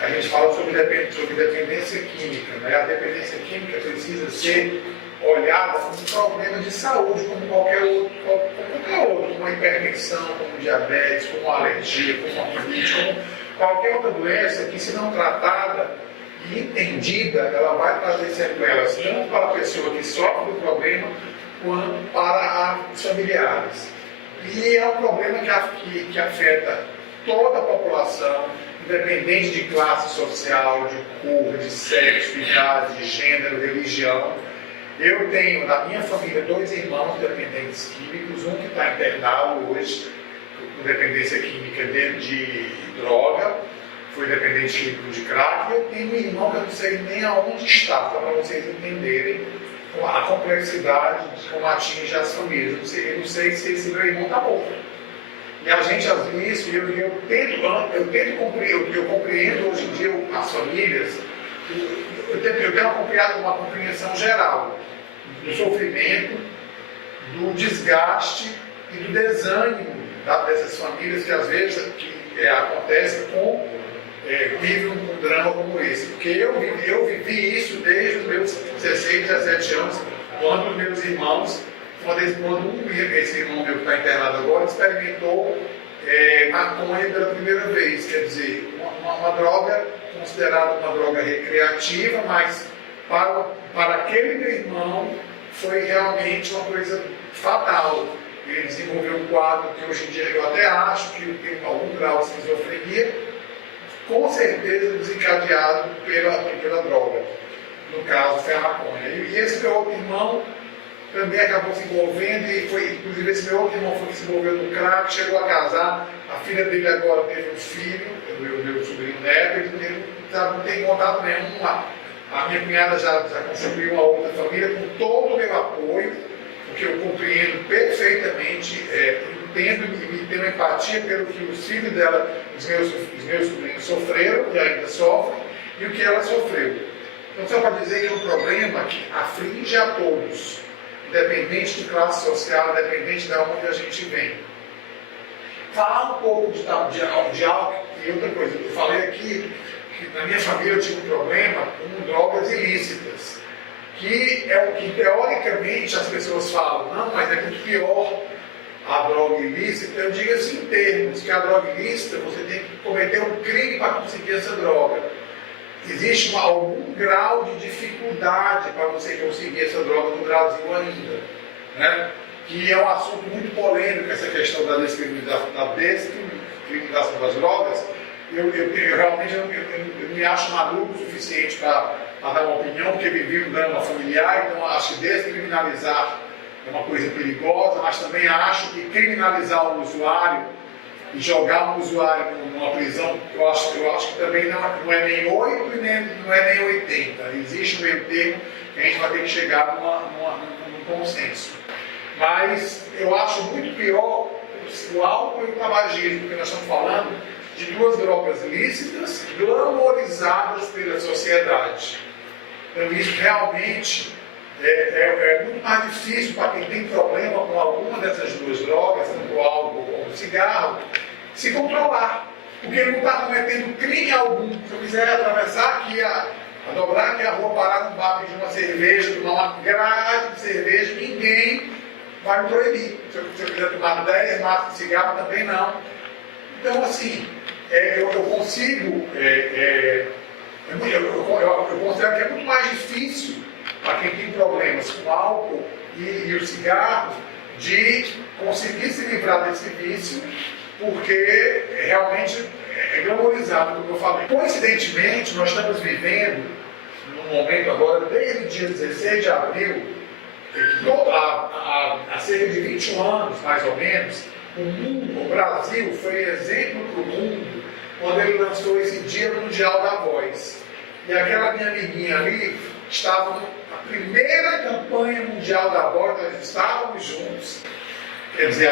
a gente fala sobre dependência química, né? A dependência química precisa ser olhada como um problema de saúde, como qualquer outro, como uma hipertensão, como diabetes, como uma alergia, como uma rinite, como qualquer outra doença que, se não tratada e entendida, ela vai trazer sequelas tanto para a pessoa que sofre do problema, quanto para os familiares. E é um problema que afeta toda a população, independente de classe social, de cor, de sexo, de idade, de gênero, religião. Eu tenho na minha família 2 irmãos dependentes químicos, um que está internado hoje com dependência química de droga, foi dependente químico de crack, e eu tenho um irmão que eu não sei nem aonde está, para vocês entenderem a complexidade de como atinge as famílias. Eu não sei se esse meu irmão está morto. E a gente, às vezes, eu compreendo hoje em dia as famílias, eu tenho uma compreensão geral do sofrimento, do desgaste e do desânimo dessas famílias que, às vezes, acontece vivem um drama como esse. Porque eu vivi isso desde os meus 16, 17 anos, quando meus irmãos, esse irmão meu que está internado agora, experimentou maconha pela primeira vez. Quer dizer, uma droga considerada uma droga recreativa, mas para aquele meu irmão foi realmente uma coisa fatal. Ele desenvolveu um quadro que hoje em dia eu até acho que tem algum grau de esquizofrenia, com certeza desencadeado pela droga. No caso, foi a maconha. E esse meu outro irmão também acabou se envolvendo, inclusive esse meu outro irmão foi que se envolveu no crack, chegou a casar, a filha dele agora teve um filho, meu sobrinho neto, ele não tem contato nenhum. A minha cunhada já construiu uma outra família com todo o meu apoio, porque eu compreendo perfeitamente, entendo e tenho empatia pelo que os filhos dela, os meus sobrinhos sofreram e ainda sofrem, e o que ela sofreu. Então, só para dizer que é um problema que aflige a todos, independente de classe social, independente de onde a gente vem. Falar um pouco de álcool e outra coisa. Eu falei aqui que na minha família eu tive um problema com drogas ilícitas, que é o que teoricamente as pessoas falam, não, mas é muito pior a droga ilícita. Eu digo assim em termos, que a droga ilícita você tem que cometer um crime para conseguir essa droga. Existe algum grau de dificuldade para você conseguir essa droga no Brasil ainda, né? Que é um assunto muito polêmico, essa questão da descriminalização das drogas. Eu realmente eu me acho maduro o suficiente para dar uma opinião, porque vivi um drama familiar, então acho que descriminalizar é uma coisa perigosa, mas também acho que criminalizar o usuário e jogar um usuário numa prisão, eu acho que também não é nem 8 e não é nem 80. Existe um meio termo que a gente vai ter que chegar num consenso. Mas eu acho muito pior o álcool e o tabagismo, porque nós estamos falando de 2 drogas lícitas, glamorizadas pela sociedade. Então isso realmente é muito mais difícil para quem tem problema com alguma dessas 2 drogas, tanto o álcool como o cigarro, se controlar, porque ele não está cometendo crime algum. Se eu quiser atravessar aqui, dobrar aqui a rua, parar no bar, pedir uma cerveja, tomar uma grade de cerveja, ninguém vai me proibir. Se eu quiser tomar 10 maços de cigarro, também não. Então, assim, eu consigo, eu considero que é muito mais difícil para quem tem problemas com álcool e o cigarro de conseguir se livrar desse vício, porque realmente é glamorizado, como eu falei. Coincidentemente, nós estamos vivendo num momento agora, desde o dia 16 de abril, há cerca de 21 anos, mais ou menos, o Brasil foi exemplo para o mundo quando ele lançou esse Dia Mundial da Voz. E aquela minha amiguinha ali estava na primeira campanha mundial da voz, nós estávamos juntos. Quer dizer,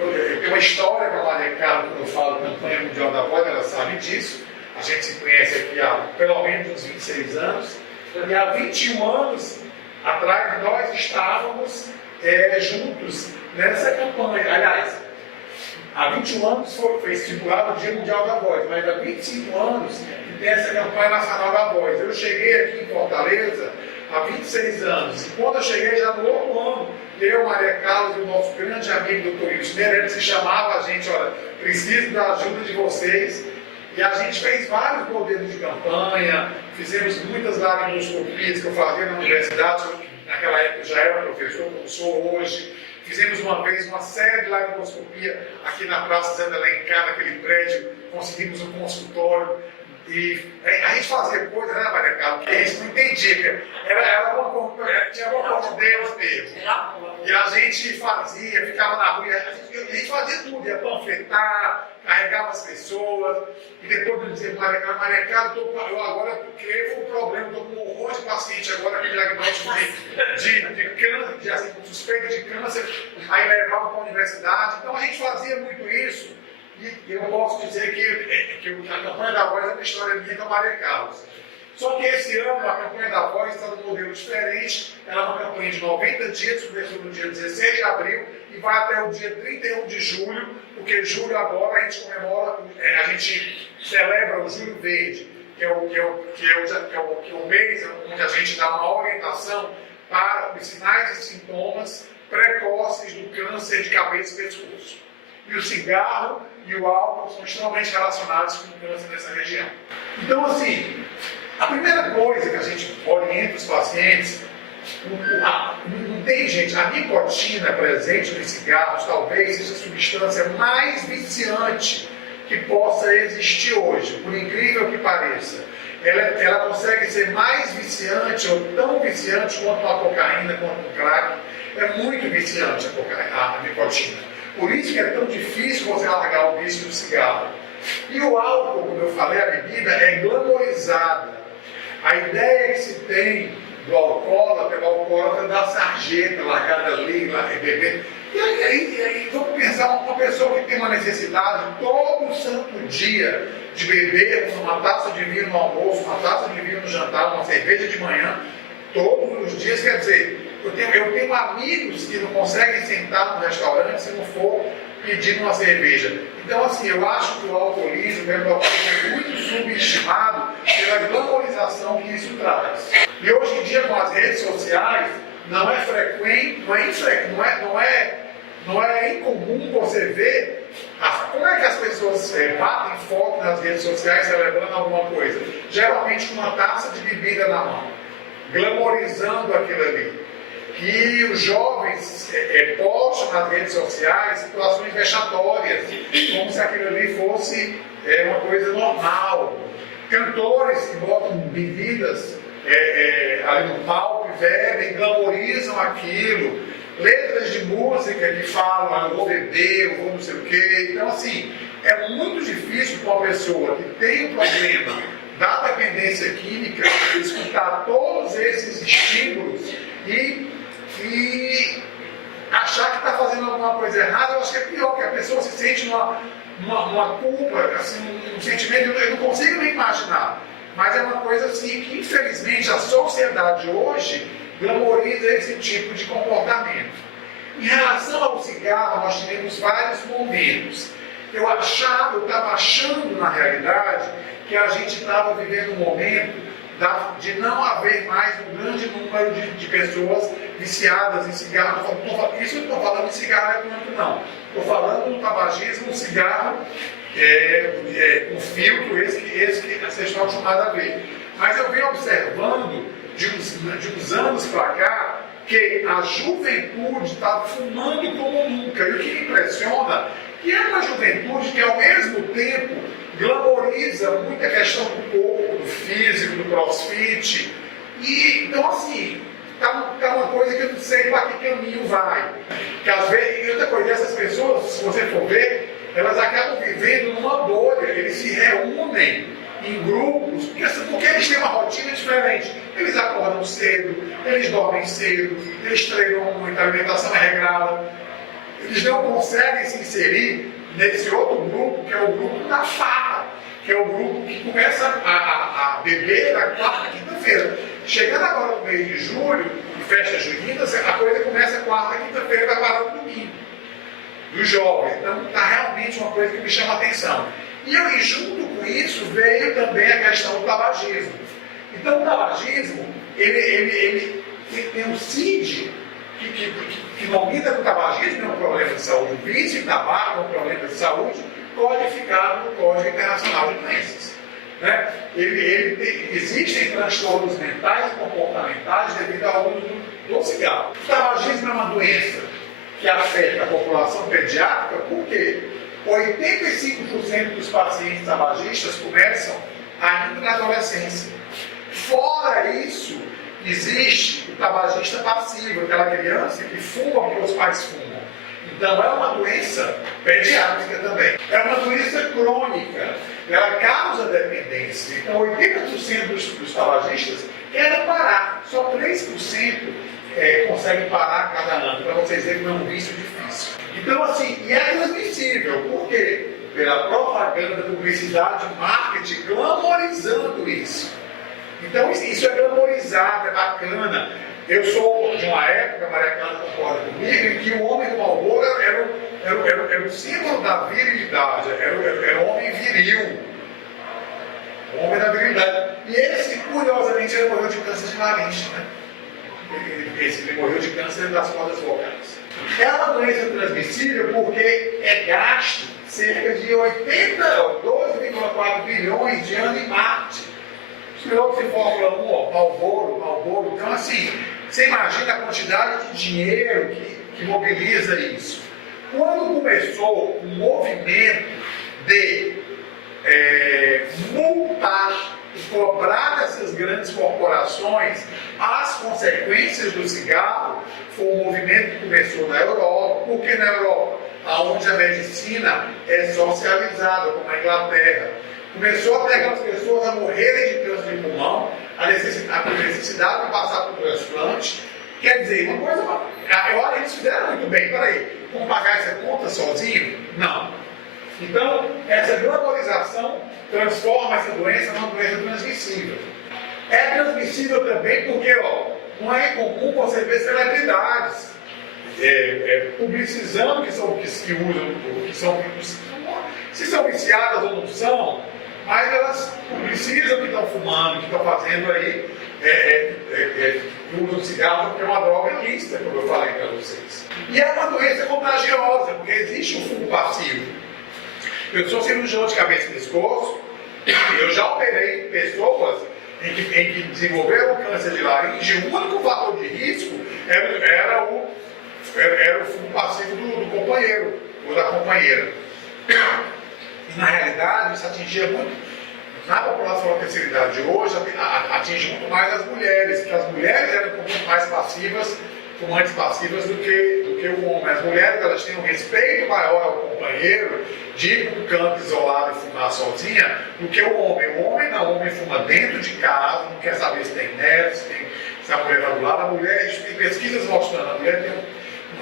eu tenho uma história com a Maria Carla, quando eu falo campanha mundial da voz, ela sabe disso. A gente se conhece aqui há pelo menos uns 26 anos. E há 21 anos atrás nós estávamos juntos nessa campanha. Aliás, há 21 anos foi estipulado o Dia Mundial da Voz, mas há 25 anos que tem essa campanha nacional da voz. Eu cheguei aqui em Fortaleza há 26 anos, e quando eu cheguei já no outro ano, eu, Maria Carlos e o nosso grande amigo Dr. Wilson Meirelles, que chamava a gente, olha, preciso da ajuda de vocês. E a gente fez vários modelos de campanha, fizemos muitas laringoscopias que eu fazia na universidade, naquela época eu já era professor, como sou hoje. Fizemos uma vez uma série de laringoscopia aqui na Praça Zé de Alencar, naquele prédio, conseguimos um consultório. E a gente fazia coisa, né, Maria Carlos? Que a gente não entendia. Tinha alguma coisa de Deus mesmo. E a gente fazia, ficava na rua, a gente fazia tudo, ia panfletar, carregava as pessoas. E depois eu dizia, Maria Carlos, eu agora criei um problema, estou com um horror de paciente agora com diagnóstico de câncer, assim, com suspeita de câncer, aí levava para a universidade. Então a gente fazia muito isso. E eu posso dizer que a campanha da voz é uma história minha com a Maria Carlos. Só que esse ano a campanha da voz está num modelo diferente. Ela é uma campanha de 90 dias, começou no dia 16 de abril e vai até o dia 31 de julho, porque julho agora a gente comemora, a gente celebra o Julho Verde, que é o mês onde a gente dá uma orientação para os sinais e sintomas precoces do câncer de cabeça e pescoço. E o cigarro e o álcool são extremamente relacionados com o câncer nessa região. Então, assim, a primeira coisa que a gente orienta os pacientes, não tem, gente, a nicotina presente nos cigarros talvez seja a substância mais viciante que possa existir hoje, por incrível que pareça. Ela consegue ser mais viciante ou tão viciante quanto a cocaína, quanto o crack. É muito viciante a nicotina. Por isso que é tão difícil você largar o vício do cigarro. E o álcool, como eu falei, a bebida é glamorizada. A ideia que se tem do alcoólatra, o alcoólatra da sarjeta, largada ali, beber. E aí vamos pensar uma pessoa que tem uma necessidade todo santo dia de beber uma taça de vinho no almoço, uma taça de vinho no jantar, uma cerveja de manhã, todos os dias, quer dizer, eu tenho amigos que não conseguem sentar no restaurante se não for pedir uma cerveja. Então, assim, eu acho que o alcoolismo é muito subestimado pela glamorização que isso traz. E hoje em dia, com as redes sociais, não é frequente, não é incomum você ver como é que as pessoas batem foto nas redes sociais celebrando alguma coisa. Geralmente com uma taça de bebida na mão, glamorizando aquilo ali. Que os jovens postam nas redes sociais situações vexatórias, como se aquilo ali fosse uma coisa normal. Cantores que botam bebidas ali no palco e bebem, glamorizam aquilo. Letras de música que falam, eu vou beber, eu vou não sei o quê. Então, assim, é muito difícil para uma pessoa que tem um problema da dependência química escutar todos esses estímulos e achar que está fazendo alguma coisa errada. Eu acho que é pior, que a pessoa se sente uma culpa, assim, um sentimento, eu não consigo nem imaginar. Mas é uma coisa assim que, infelizmente, a sociedade hoje glamoriza esse tipo de comportamento. Em relação ao cigarro, nós tivemos vários momentos. Eu estava achando, na realidade, que a gente estava vivendo um momento de não haver mais um grande número de pessoas viciadas em cigarro. Isso eu não estou falando de cigarro eletrônico, não. Estou falando do tabagismo, um cigarro com filtro, esse que vocês estão acostumados a ver. Mas eu venho observando, de uns anos para cá, que a juventude está fumando como nunca. E o que me impressiona que é uma juventude que, ao mesmo tempo, glamoriza muita questão do corpo, do físico, do crossfit. E, então, assim, tá uma coisa que eu não sei para que caminho vai. Que às vezes, e outra coisa, essas pessoas, se você for ver, elas acabam vivendo numa bolha, eles se reúnem em grupos, porque eles têm uma rotina diferente. Eles acordam cedo, eles dormem cedo, eles treinam muito, a alimentação é regrada. Eles não conseguem se inserir nesse outro grupo, que é o grupo da farra, que é o grupo que começa a beber na quarta, quinta-feira. Chegando agora no mês de julho, em festas juninas, a coisa começa quarta, quinta-feira e vai parar no domingo. Dos jovens. Então, está realmente realmente uma coisa que me chama a atenção. E junto com isso veio também a questão do tabagismo. Então o tabagismo, ele tem um CID que não lida com o tabagismo, é um problema de saúde. O vício em tabaco é um problema de saúde codificado no Código Internacional de Doenças. Né? Existem transtornos mentais e comportamentais devido ao uso do cigarro. O tabagismo é uma doença que afeta a população pediátrica porque 85% dos pacientes tabagistas começam ainda na adolescência. Fora isso, existe o tabagista passivo, aquela criança que fuma porque os pais fumam. Então é uma doença pediátrica também. É uma doença crônica, ela causa dependência. Então 80% dos tabagistas querem parar, só 3% conseguem parar cada ano, para vocês verem que é um vício difícil. Então assim, e é transmissível, por quê? Pela propaganda, publicidade, marketing, glamorizando isso. Então isso é glamorizado, é bacana. Eu sou de uma época, Maria Clara concorda comigo, em que o homem do Marlboro era o símbolo da virilidade, era o homem viril. O homem da virilidade. E esse, curiosamente, ele morreu de câncer de laringe, né? Ele morreu de câncer das cordas vocais. É uma doença transmissível porque é gasto cerca de 12,4 bilhões de anos em Marte. Os pilotos de Fórmula 1, Marlboro. Então, assim, você imagina a quantidade de dinheiro que mobiliza isso. Quando começou o movimento de multar e cobrar dessas grandes corporações as consequências do cigarro, foi um movimento que começou na Europa. Por que na Europa? Onde a medicina é socializada, como a Inglaterra. Começou a pegar as pessoas a morrerem de câncer de pulmão, a necessidade de passar por transplante. Quer dizer, uma coisa, eles fizeram muito bem. Peraí, vamos pagar essa conta sozinho? Não. Então, essa glamorização transforma essa doença numa doença transmissível. É transmissível também porque, não é incomum você ver celebridades publicizando que usam, se são viciadas ou não são, mas elas publicizam que estão fumando, que estão fazendo aí, usam cigarro porque é uma droga ilícita, como eu falei para vocês. E é uma doença contagiosa, porque existe um fumo passivo. Eu sou cirurgião de cabeça e pescoço, eu já operei pessoas em que desenvolveram câncer de laringe, o único fator de risco era o fumo passivo do companheiro, ou da companheira. E na realidade isso atingia muito, na população da terceira idade de hoje, atinge muito mais as mulheres, porque as mulheres eram muito mais fumantes passivas do que o homem. As mulheres, elas têm um respeito maior ao companheiro de ir para um canto isolado e fumar sozinha do que o homem. O homem não, o homem fuma dentro de casa, não quer saber se tem neto, se a mulher está do lado. A mulher, tem pesquisas mostrando, a mulher tem um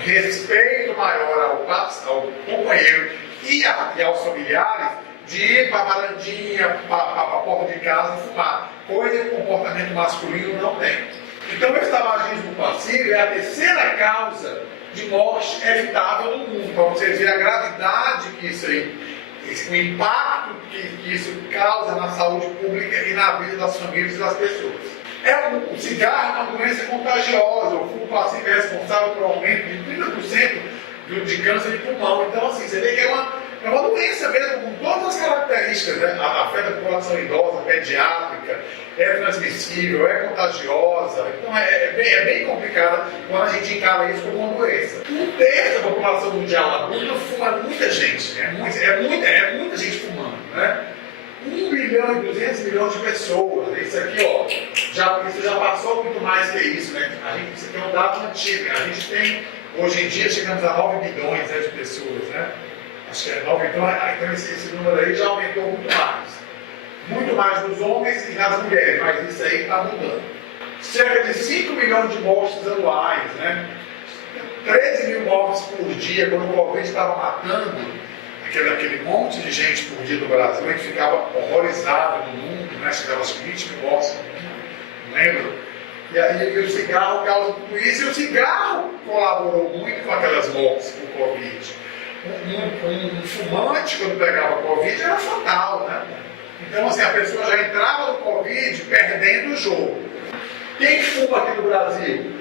respeito maior ao companheiro e aos familiares de ir para a varandinha, para a porta de casa e fumar, coisa que o comportamento masculino não tem. Então, esse tabagismo passivo é a terceira causa de morte evitável no mundo, para vocês verem a gravidade que isso aí, o impacto que isso causa na saúde pública e na vida das famílias e das pessoas. O cigarro é uma doença contagiosa, o fumo passivo é responsável por um aumento de 30% de câncer de pulmão. Então, assim, você vê que é uma doença mesmo, com todas as características, né? Afeta a população idosa, pediátrica, é transmissível, é contagiosa. Então é bem complicado quando a gente encara isso como uma doença. Um terço da população mundial adulta fuma muita gente, é muita gente fumando, né? 1 bilhão e 200 milhões de pessoas. Isso aqui, isso já passou muito mais que isso, né? Isso aqui é um dado antigo. A gente tem, hoje em dia, chegamos a 9 bilhões de pessoas, né? Acho que é 9, então esse número aí já aumentou muito mais. Muito mais nos homens e nas mulheres, mas isso aí está mudando. Cerca de 5 milhões de mortes anuais, né? 13 mil mortes por dia, quando o Covid estava matando aquele monte de gente por dia no Brasil, a gente ficava horrorizado no mundo, né? Chegava aos 20 mil mortes no mundo, não lembro? E aí o cigarro causa tudo isso, e o cigarro colaborou muito com aquelas mortes por Covid. Um fumante, quando pegava Covid, era fatal, né? Então, assim, a pessoa já entrava no Covid perdendo o jogo. Quem fuma aqui no Brasil?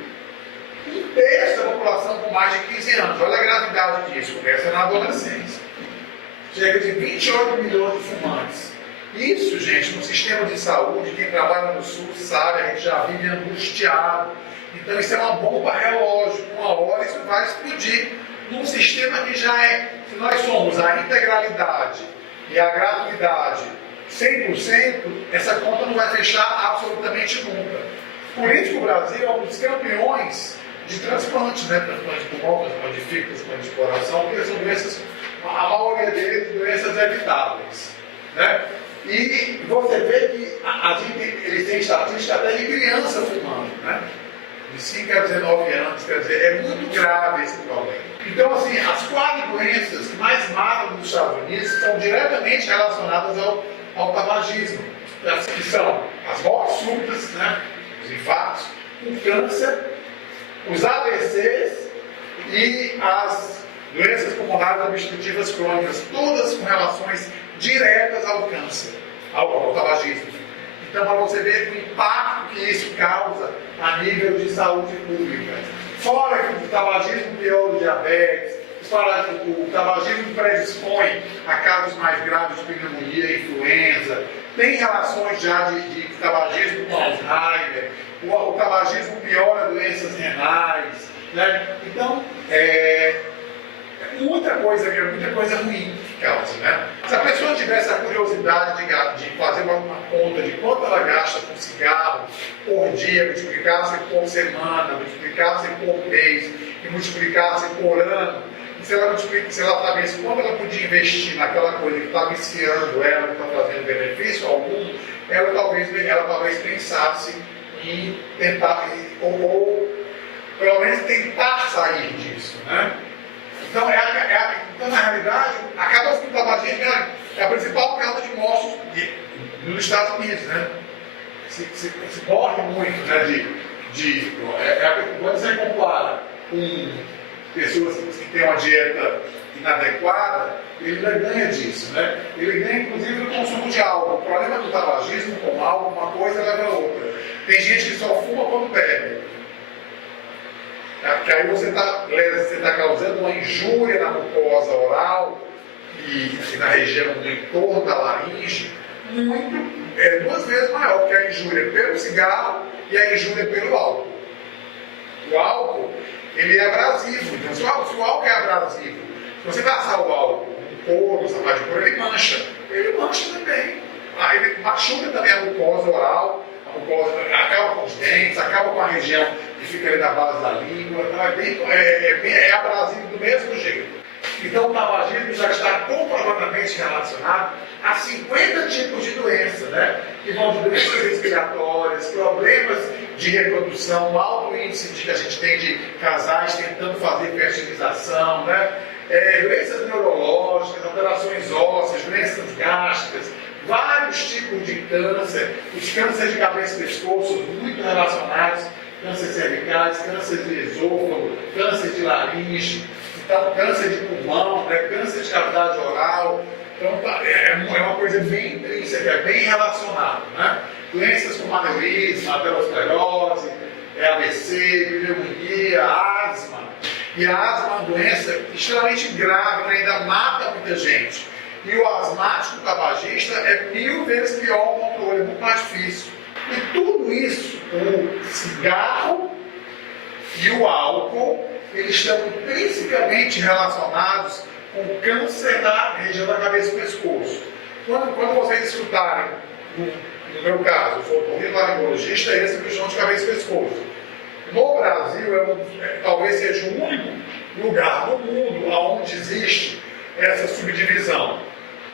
Um terço da população com mais de 15 anos. Olha a gravidade disso, começa na adolescência. Chega de 28 milhões de fumantes. Isso, gente, no sistema de saúde, quem trabalha no SUS sabe, a gente já vive angustiado. Então, isso é uma bomba relógio. Uma hora isso vai explodir. Num sistema que já é, se nós somos a integralidade e a gratuidade 100%, essa conta não vai fechar absolutamente nunca. Por isso que o Brasil é um dos campeões de transplantes, né? Transplante de pulmão, transplante de fígado, transplante de coração, porque são doenças, a maioria deles, doenças evitáveis, né? E você vê que eles têm estatística até de criança fumando, né? De 5 a 19 anos, quer dizer, é muito grave esse problema. Então, assim, as 4 doenças que mais matam nos Estados Unidos estão diretamente relacionadas ao tabagismo, que são as mortes súbitas, né? Os infartos, o câncer, os AVCs e as doenças pulmonares obstrutivas crônicas, todas com relações diretas ao câncer, ao tabagismo. Então, para você ver o impacto que isso causa a nível de saúde pública. Fora que o tabagismo piora o diabetes, o tabagismo predispõe a casos mais graves de pneumonia e influenza, tem relações já de tabagismo com Alzheimer, o tabagismo piora doenças renais, né? Então, muita coisa ruim que causa, né? Se a pessoa tivesse a curiosidade de fazer uma conta de quanto ela gasta com cigarro por dia, multiplicasse por semana, multiplicasse por mês e multiplicasse por ano, e se ela sabesse quanto ela podia investir naquela coisa que está viciando ela, que está trazendo benefício algum, ela talvez pensasse em tentar, ou pelo menos tentar sair disso, né? Então, então, na realidade, acaba que o tabagismo é a principal causa de morte nos Estados Unidos, né? Se morre muito, né? Quando você compara com pessoas que têm uma dieta inadequada, ele ainda ganha disso, né? Ele ganha, inclusive, no consumo de álcool. O problema do tabagismo com álcool, uma coisa leva a outra. Tem gente que só fuma quando bebe. Porque aí você está causando uma injúria na mucosa oral e na região do entorno da laringe, duas vezes maior, porque a injúria pelo cigarro e a injúria pelo álcool. O álcool, ele é abrasivo. Então, se o álcool é abrasivo, se você passar o álcool no couro, no sapato de couro, ele mancha. Ele mancha também. Aí ele machuca também a mucosa oral, acaba com os dentes, acaba com a região que fica ali na base da língua, então é abrasivo do mesmo jeito. Então o tabagismo já está comprovadamente relacionado a 50 tipos de doenças, né? Que vão de doenças respiratórias, problemas de reprodução, alto índice que a gente tem de casais tentando fazer fertilização, né? Doenças neurológicas, alterações ósseas, doenças gástricas, vários tipos de câncer, os cânceres de cabeça e pescoço muito relacionados, cânceres cervicais, câncer de esôfago, câncer de laringe, então, câncer de pulmão, né, câncer de cavidade oral. Então, é uma coisa bem intrínseca, é bem relacionada, né? Doenças como aneurisma, aterosclerose, AVC, pneumonia, asma. E a asma é uma doença extremamente grave, que ainda mata muita gente. E o asmático tabagista é 1000 vezes pior o controle, é muito mais difícil. E tudo isso, o cigarro e o álcool, eles estão intrinsecamente relacionados com o câncer da região da cabeça e pescoço. Quando vocês escutarem, no meu caso, eu sou otorrinolaringologista, esse é o questão de cabeça e pescoço. No Brasil, talvez seja o único lugar no mundo onde existe essa subdivisão.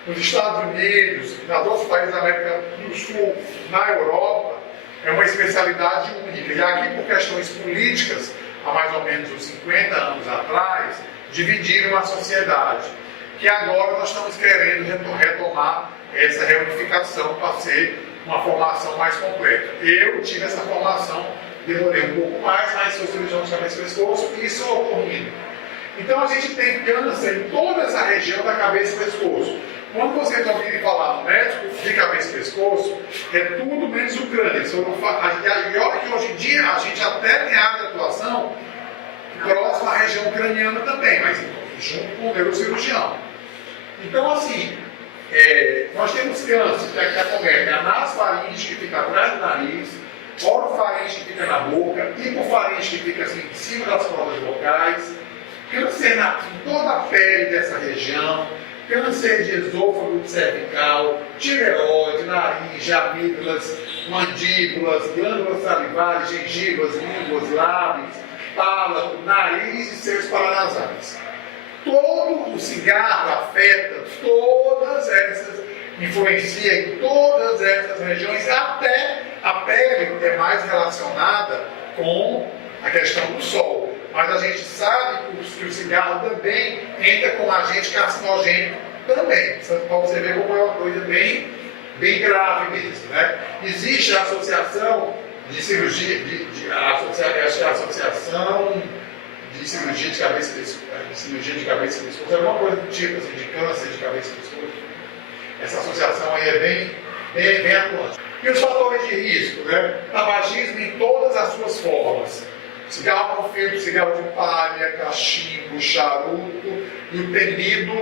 Nos Estados Unidos, nos outros países da América do Sul, na Europa, é uma especialidade única. E aqui, por questões políticas, há mais ou menos uns 50 anos atrás, dividiram a sociedade. Que agora nós estamos querendo retomar essa reunificação para ser uma formação mais completa. Eu tive essa formação, demorei um pouco mais, mas sou cirurgião de cabeça e pescoço e sou otorrino. Então a gente tem câncer em toda essa região da cabeça e pescoço. Quando vocês ouvirem falar no médico de cabeça e pescoço, é tudo menos o crânio. E olha que hoje em dia a gente até tem área de atuação próxima à região craniana também, mas junto com o neurocirurgião. Então, assim, nós temos câncer, que é a nasofaringe, que fica atrás do nariz, orofaringe, que fica na boca, hipofaringe, que fica assim, em cima das cordas vocais, câncer em toda a pele dessa região, câncer de esôfago cervical, tireoide, nariz, amígdalas, mandíbulas, glândulas salivares, gengivas, línguas, lábios, palato, nariz e seios paranasais. Todo o cigarro afeta todas essas, influencia em todas essas regiões, até a pele é mais relacionada com a questão do sol. Mas a gente sabe que o cigarro também entra como agente carcinogênico também. Para você ver como é uma coisa bem grave mesmo, né? Existe a associação de cirurgia, associação de cirurgia de cabeça e pescoço, alguma coisa do tipo, assim, de câncer de cabeça e pescoço. Essa associação aí é bem atuante. E os fatores de risco, né? Tabagismo em todas as suas formas. Cigarro com filtro, cigarro de palha, cachimbo, charuto e o temido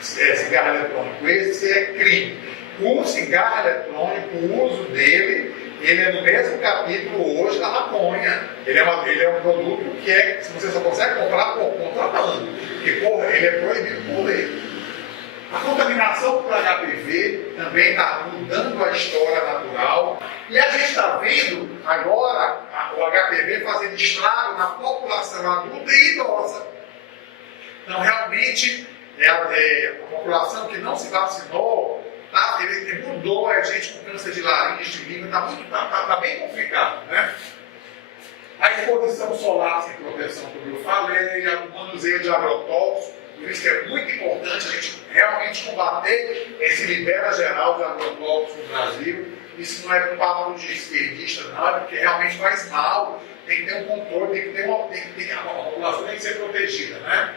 cigarro eletrônico. Esse é crime. O cigarro eletrônico, o uso dele, ele é no mesmo capítulo hoje da maconha. Ele é um produto que você só consegue comprar por contrabando, porque ele é proibido por lei. A contaminação por HPV também está mudando a história natural. E a gente está vendo agora o HPV fazendo estrago na população adulta e idosa. Então, realmente, a população que não se vacinou, ele mudou a gente com câncer de laringe, de língua, está bem complicado, né? A exposição solar sem proteção, como eu falei, o manuseio de agrotóxicos. Por isso que é muito importante a gente realmente combater esse libera geral de agrotóxicos no Brasil. Isso não é um papo de esquerdista, não, é porque realmente faz mal. Tem que ter um controle, a população tem que ser protegida, né?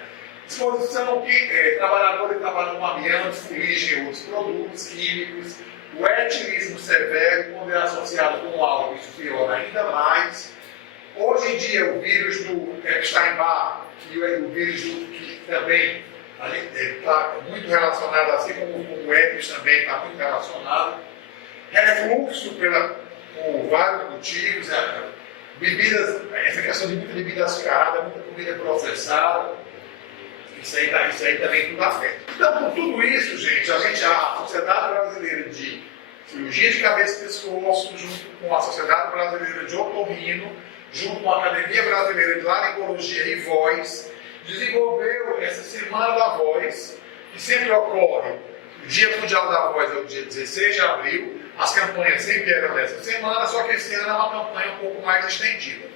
Exposição que trabalhadores trabalham com amianto, fuligem e outros produtos químicos. O etilismo severo, quando é associado com o álcool, isso piora ainda mais. Hoje em dia, o vírus do Epstein-Barr e o vírus que também está muito relacionado, assim como o herpes também está muito relacionado. Refluxo por vários motivos, essa questão de muita bebida açucarada, muita comida processada, isso aí também tudo afeta. Então, com tudo isso, gente, a Sociedade Brasileira de Cirurgia de Cabeça e Pescoço, junto com a Sociedade Brasileira de Otorrino, junto com a Academia Brasileira de Laringologia e Voz, desenvolveu essa Semana da Voz, que sempre ocorre. O Dia Mundial da Voz é o dia 16 de abril, as campanhas sempre eram dessa semana, só que esse ano é uma campanha um pouco mais estendida.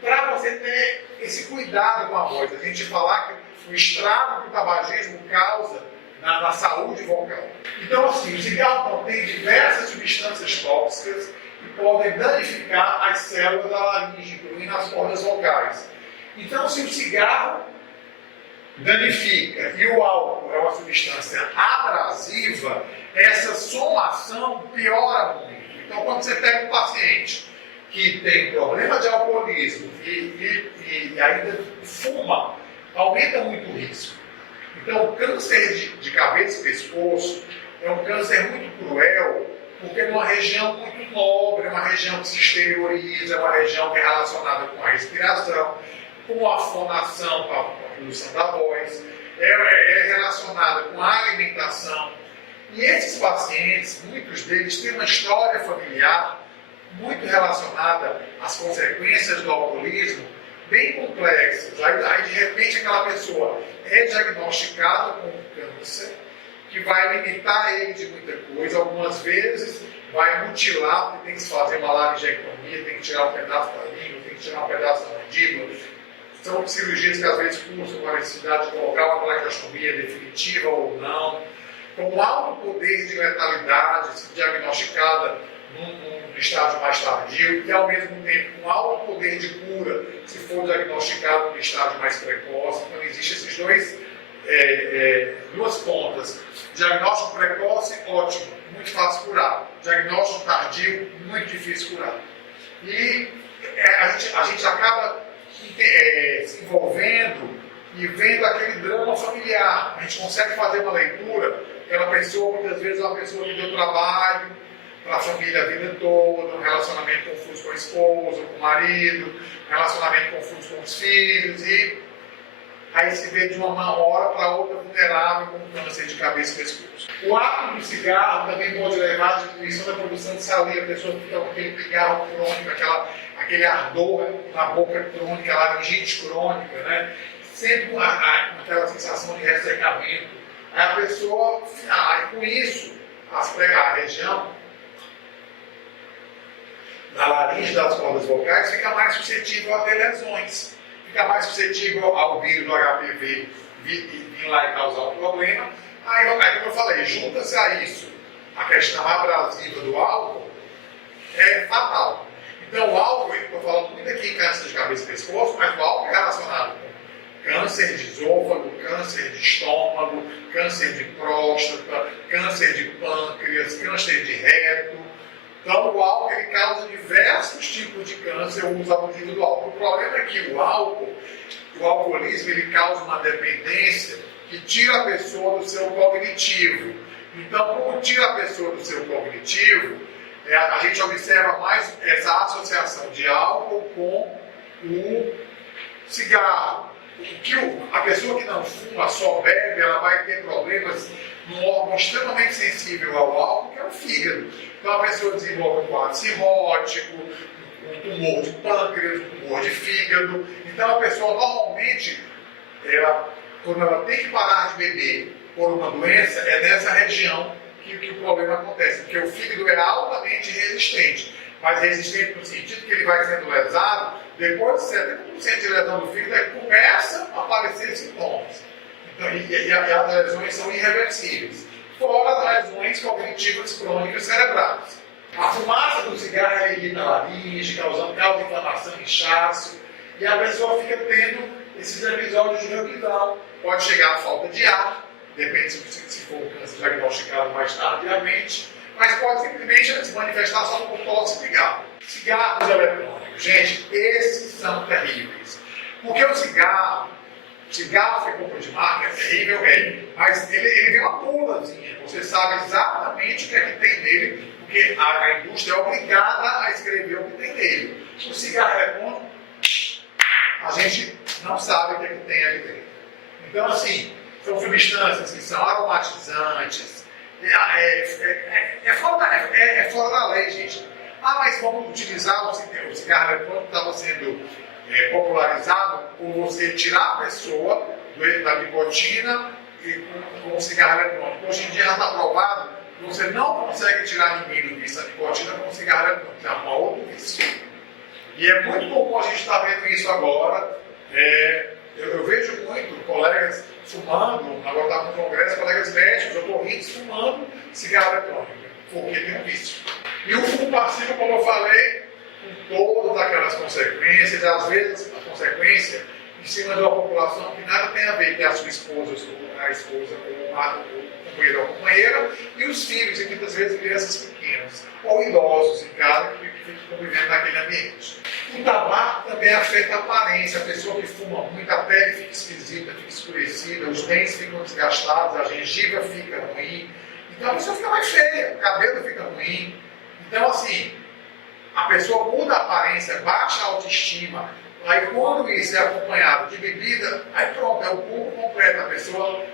Para você ter esse cuidado com a voz, a gente falar que o estrago que o tabagismo causa na saúde vocal. Então, assim, o cigarro contém diversas substâncias tóxicas que podem danificar as células da laringe, incluindo as cordas vocais. Então, se o cigarro danifica e o álcool é uma substância abrasiva, essa somação piora muito. Então, quando você pega um paciente que tem problema de alcoolismo e ainda fuma, aumenta muito o risco. Então, o câncer de cabeça e pescoço é um câncer muito cruel, porque é uma região muito nobre, é uma região que se exterioriza, é uma região que é relacionada com a respiração, com a fonação, com a produção da voz, é relacionada com a alimentação. E esses pacientes, muitos deles têm uma história familiar muito relacionada às consequências do alcoolismo, bem complexas. Aí de repente, aquela pessoa é diagnosticada com câncer, que vai limitar ele de muita coisa, algumas vezes vai mutilar, porque tem que se fazer uma laringectomia, tem que tirar um pedaço da língua, tem que tirar um pedaço da mandíbula. São cirurgias que às vezes custam a necessidade de colocar uma traqueostomia definitiva ou não. Com alto poder de letalidade, diagnosticada num estágio mais tardio e, ao mesmo tempo, com alto poder de cura, se for diagnosticado no estágio mais precoce. Então, existem esses duas pontas. Diagnóstico precoce, ótimo, muito fácil curar. Diagnóstico tardio, muito difícil curar. E a gente acaba se envolvendo e vendo aquele drama familiar. A gente consegue fazer uma leitura. Aquela pessoa, muitas vezes, é uma pessoa que deu trabalho para a família a vida toda, um relacionamento confuso com a esposa, com o marido, um relacionamento confuso com os filhos, e aí se vê de uma hora para outra vulnerável com câncer de cabeça e pescoço. O hábito do cigarro também pode levar à diminuição da produção de saliva. A pessoa fica com aquele pigarro crônico, aquele ardor na boca crônica, laringite crônica, né? Sempre com aquela sensação de ressecamento. Aí a pessoa, com isso, a região da laringe, das cordas vocais, fica mais suscetível a ter lesões, fica mais suscetível ao vírus do HPV vir lá e causar um problema. Aí, como eu falei, junta-se a isso a questão abrasiva do álcool, é fatal. Então, o álcool, eu estou falando muito aqui em câncer de cabeça e pescoço, mas o álcool é relacionado com câncer de esôfago, câncer de estômago, câncer de próstata, câncer de pâncreas, câncer de reto. Então, o álcool ele causa diversos tipos de câncer, o uso abusivo do álcool. O problema é que o alcoolismo, ele causa uma dependência que tira a pessoa do seu cognitivo. Então, como tira a pessoa do seu cognitivo, a gente observa mais essa associação de álcool com o cigarro. A pessoa que não fuma, só bebe, ela vai ter problemas num órgão extremamente sensível ao álcool, que é o fígado. Então a pessoa desenvolve um quadro cirrótico, um tumor de pâncreas, um tumor de fígado. Então a pessoa normalmente, quando ela tem que parar de beber por uma doença, é nessa região que o problema acontece, porque o fígado é altamente resistente, mas resistente no sentido que ele vai sendo lesado. Depois de 70% de lesão do fígado, começa a aparecer sintomas. Então, e as lesões são irreversíveis. Fora as lesões cognitivas crônicas cerebrais. A fumaça do cigarro irrita a laringe, causa inflamação, inchaço, e a pessoa fica tendo esses episódios de rebridão. Pode chegar a falta de ar, depende se for um câncer diagnosticado mais tardiamente, mas pode simplesmente se manifestar só por tosse e pigarro. Cigarros eletrônicos. Gente, esses são terríveis. Porque o cigarro que compra de marca é terrível, mas ele vem uma pulazinha. Você sabe exatamente o que é que tem nele, porque a indústria é obrigada a escrever o que tem nele. O cigarro eletrônico, a gente não sabe o que é que tem ali dentro. Então, assim, são substâncias que são aromatizantes. É fora da lei, gente. Mas vamos utilizar o cigarro eletrônico que estava sendo popularizado por você tirar a pessoa da nicotina e com o cigarro eletrônico. Hoje em dia já está provado que você não consegue tirar ninguém do vício da nicotina com o cigarro eletrônico. É uma outra vício. E é muito comum a gente estar vendo isso agora. Eu vejo muito colegas fumando, agora está no congresso, colegas médicos, otorrinos fumando cigarro eletrônico, porque tem um vício. E o fumo passivo, como eu falei, com todas aquelas consequências, às vezes a consequência em cima de uma população que nada tem a ver, que é a sua esposa, a esposa com o companheiro ou a companheira, e os filhos, e muitas vezes crianças pequenas, ou idosos em casa que ficam convivendo naquele ambiente. O tabaco também afeta a aparência, a pessoa que fuma muito, a pele fica esquisita, fica escurecida, os dentes ficam desgastados, a gengiva fica ruim, então a pessoa fica mais feia, o cabelo fica ruim. Então, assim, a pessoa muda a aparência, baixa a autoestima. Aí, quando isso é acompanhado de bebida, aí pronto, é o combo completo. A pessoa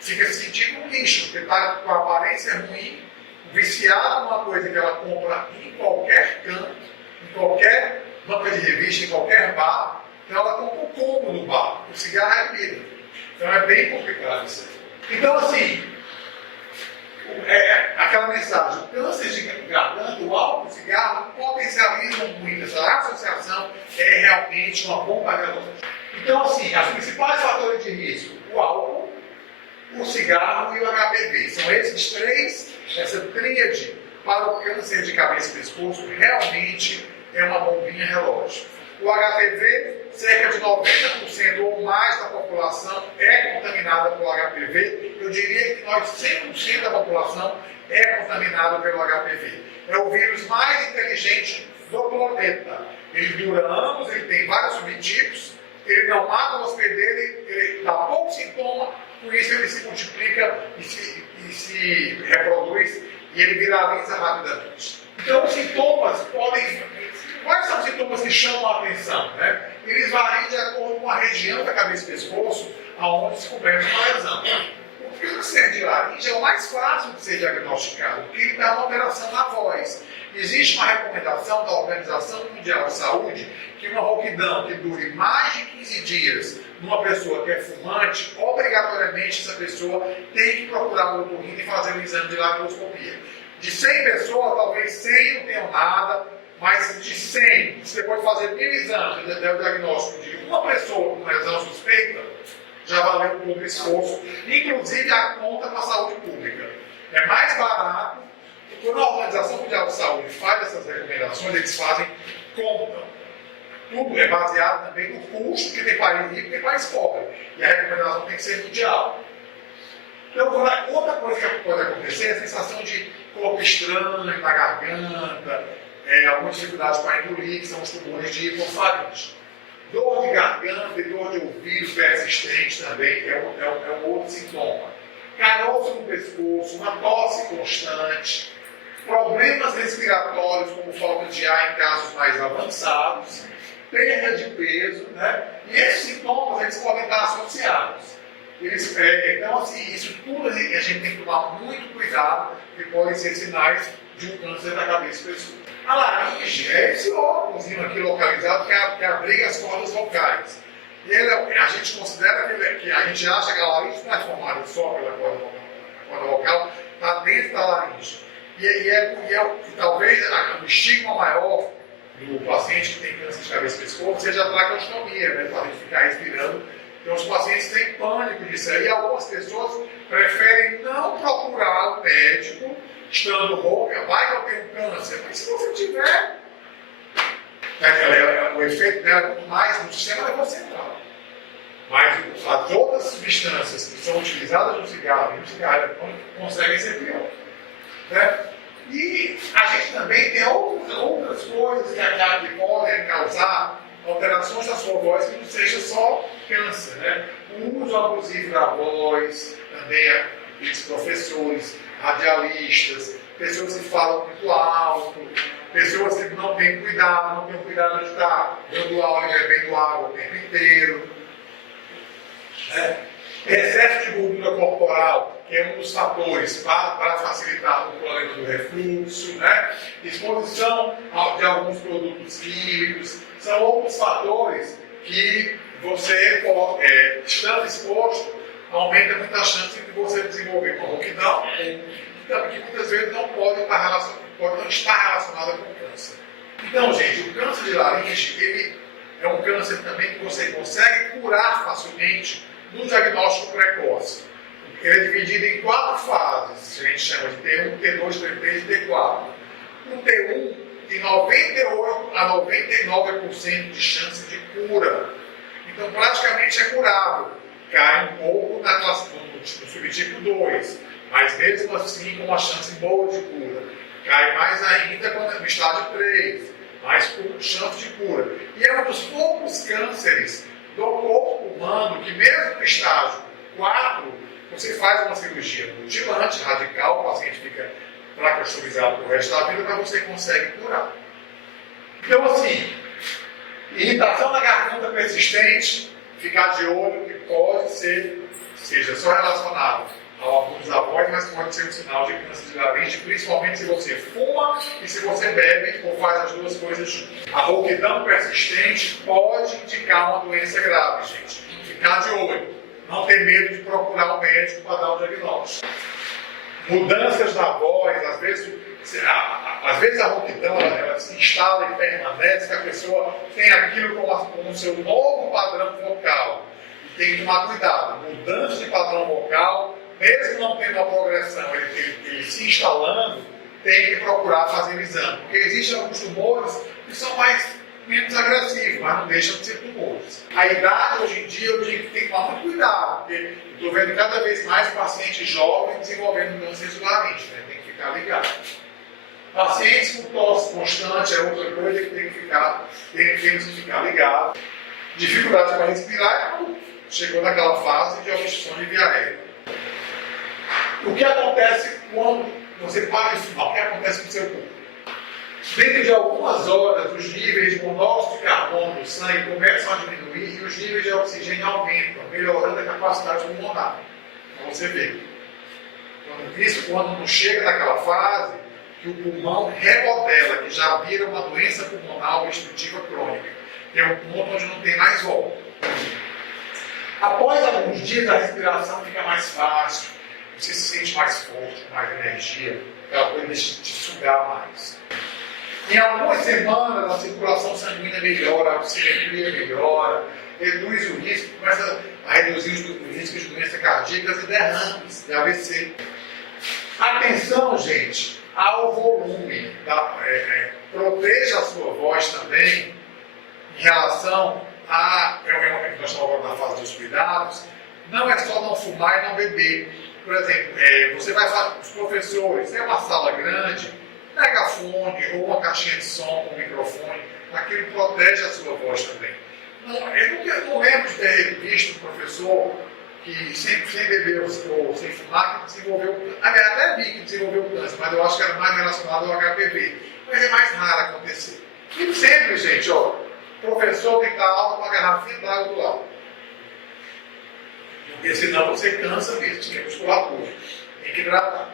fica se sentindo um lixo, porque está com a aparência ruim, viciada numa coisa que ela compra em qualquer canto, em qualquer banca de revista, em qualquer bar. Então, ela compra o combo no bar. O cigarro é bebida. Então, é bem complicado isso aí. Então, assim, aquela mensagem, o câncer de garganta, o álcool, o cigarro, potencializam muito. Essa associação é realmente uma bomba relógio. Então, assim, os principais fatores de risco, o álcool, o cigarro e o HPV. São esses três, essa tríade para o câncer de cabeça e pescoço realmente é uma bombinha relógio. O HPV, cerca de 90% ou mais da população é contaminada pelo HPV. Eu diria que nós 100% da população é contaminada pelo HPV. É o vírus mais inteligente do planeta. Ele dura anos, ele tem vários subtipos, ele não mata o hospedeiro, ele dá pouco sintoma, por isso ele se multiplica e se reproduz e ele viraliza rapidamente. Então os sintomas podem... Quais são os sintomas que chamam a atenção? Né? Eles variam de acordo com a região da cabeça e pescoço aonde se começa uma lesão. O câncer de laringe é o mais fácil de ser diagnosticado, porque ele dá uma alteração na voz. Existe uma recomendação da Organização Mundial de Saúde que uma rouquidão que dure mais de 15 dias numa pessoa que é fumante, obrigatoriamente essa pessoa tem que procurar um otorrino e fazer um exame de laringoscopia. De 100 pessoas, talvez 100 não tenham nada, mas de 100, você pode fazer 1000 exames, der o diagnóstico de uma pessoa com lesão suspeita, já valeu todo o esforço, inclusive a conta para a saúde pública. É mais barato, e quando a Organização Mundial de Saúde faz essas recomendações, eles fazem conta. Tudo é baseado também no custo que tem país rico e tem país pobre. E a recomendação tem que ser mundial. Então, outra coisa que pode acontecer é a sensação de corpo estranho na garganta, algumas dificuldades para engolir, que são os tumores de hipofaringe. Dor de garganta e dor de ouvido persistente também é um outro sintoma. Caroço no pescoço, uma tosse constante, problemas respiratórios como falta de ar em casos mais avançados, perda de peso, né? E esses sintomas eles podem estar associados. Então, assim, isso tudo a gente tem que tomar muito cuidado, que podem ser sinais de um câncer da cabeça e pescoço. A laringe é esse órgãozinho aqui localizado que abriga as cordas vocais. E a gente considera que a gente acha que a laringe não é formada só pela corda vocal, está dentro da laringe. E talvez o estigma maior do paciente que tem câncer de cabeça e pescoço seja a traqueostomia, né? Para a gente ficar respirando. Então os pacientes têm pânico disso aí. Algumas pessoas preferem não procurar o médico estando rouca, vai que eu tenho câncer. Mas se você tiver, o efeito dela é muito mais no sistema nervoso central. Mas as outras substâncias que são utilizadas no cigarro e no cigarro eletrônico conseguem ser pior. Né? E a gente também tem outras coisas que podem causar alterações da sua voz que não seja só câncer. Né? O uso abusivo da voz, também aqueles professores, radialistas, pessoas que falam muito alto, pessoas que não têm cuidado de estar dando aula e bebendo água o tempo inteiro. Excesso de gordura corporal, que é um dos fatores para facilitar o problema do refluxo, né? Exposição de alguns produtos químicos, são outros fatores que você, estando exposto, aumenta muito a chance de você desenvolver uma rouquidão, que muitas vezes não pode não estar relacionada com o câncer. Então, gente, o câncer de laringe, ele é um câncer também que você consegue curar facilmente no diagnóstico precoce. Ele é dividido em 4 fases, a gente chama de T1, T2, T3 e T4. O T1 tem 98 a 99% de chance de cura. Então, praticamente é curável. Cai um pouco no subtipo 2, mas mesmo assim com uma chance boa de cura. Cai mais ainda no estágio 3, mais com chance de cura. E é um dos poucos cânceres do corpo humano que mesmo no estágio 4, você faz uma cirurgia mutilante, radical, o paciente fica traqueostomizado pro resto da vida, mas você consegue curar. Então, assim, irritação na garganta persistente, ficar de olho que pode seja só relacionado ao abuso da voz, mas pode ser um sinal de câncer de laringe, principalmente se você fuma e se você bebe ou faz as duas coisas juntas. A rouquidão persistente pode indicar uma doença grave, gente. Ficar de olho. Não ter medo de procurar um médico para dar o diagnóstico. Mudanças na voz, às vezes a rouquidão ela se instala e permanece, que a pessoa tem aquilo como seu novo padrão vocal. E tem que tomar cuidado. Mudança de padrão vocal, mesmo não tendo uma progressão, ele se instalando, tem que procurar fazer o exame. Porque existem alguns tumores que são menos agressivos, mas não deixam de ser tumores. A idade, hoje em dia, eu digo que tem que tomar muito cuidado, porque estou vendo cada vez mais pacientes jovens desenvolvendo câncer de laringe, né? Tem que ficar ligado. Pacientes com tosse constante é outra coisa que temos que ficar ligado. Dificuldade para respirar é quando chegou naquela fase de obstrução de via aérea. O que acontece quando você para de fumar? O que acontece com o seu corpo? Dentro de algumas horas, os níveis de monóxido de carbono no sangue começam a diminuir e os níveis de oxigênio aumentam, melhorando a capacidade pulmonar. Então você vê. Quando não chega naquela fase, que o pulmão remodela, que já vira uma doença pulmonar obstrutiva crônica, que é um ponto onde não tem mais volta. Após alguns dias, a respiração fica mais fácil, você se sente mais forte, com mais energia, aquela coisa deixa de sugar mais. Em algumas semanas, a circulação sanguínea melhora, a oximetria melhora, reduz o risco, começa a reduzir os riscos de doenças cardíacas e derrames, de AVC. Atenção, gente, ao volume. Proteja a sua voz também em relação a... Nós estamos agora na fase dos cuidados. Não é só não fumar e não beber. Por exemplo, você vai falar, os professores, tem uma sala grande, megafone ou uma caixinha de som com microfone, aquilo protege a sua voz também. Eu não lembro de ter visto um professor que sem beber ou sem fumar, que desenvolveu, até vi que desenvolveu câncer, mas eu acho que era mais relacionado ao HPV. Mas é mais raro acontecer. E sempre, gente, o professor tem que dar aula com a garrafinha d'água do lado. Porque senão você cansa mesmo, tinha musculatura, tem que hidratar.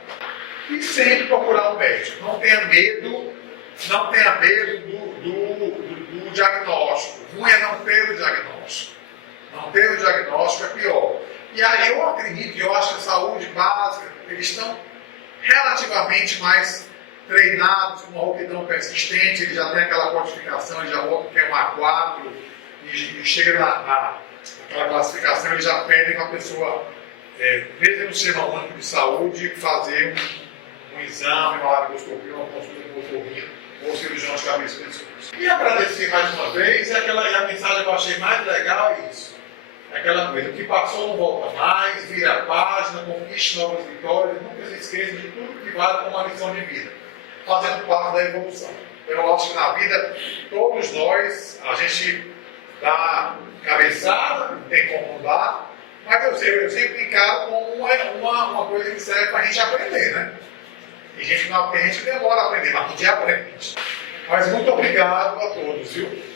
E sempre procurar um médico. Não tenha medo do diagnóstico. Ruim é não ter o diagnóstico. Não ter o diagnóstico é pior. E aí eu acredito, eu acho que a saúde básica, eles estão relativamente mais treinados, com uma rouquidão persistente, ele já tem aquela codificação, ele já volta que é um A4, e chega naquela classificação, eles já pedem para a pessoa, mesmo no Sistema Único de Saúde, fazer um exame, uma laringoscopia, uma consulta com o otorrino ou cirurgião de cabeça e pescoço. E agradecer mais uma vez, e a mensagem que eu achei mais legal é isso. Aquela coisa, o que passou não volta mais, vira a página, conquiste novas vitórias, nunca se esqueça de tudo que vale como uma lição de vida, fazendo parte da evolução. Eu acho que na vida, todos nós, a gente dá cabeçada, não tem como mudar, mas eu sempre encaro como uma coisa que serve para a gente aprender, né? E a gente demora a aprender, mas um dia aprende. Mas muito obrigado a todos, viu?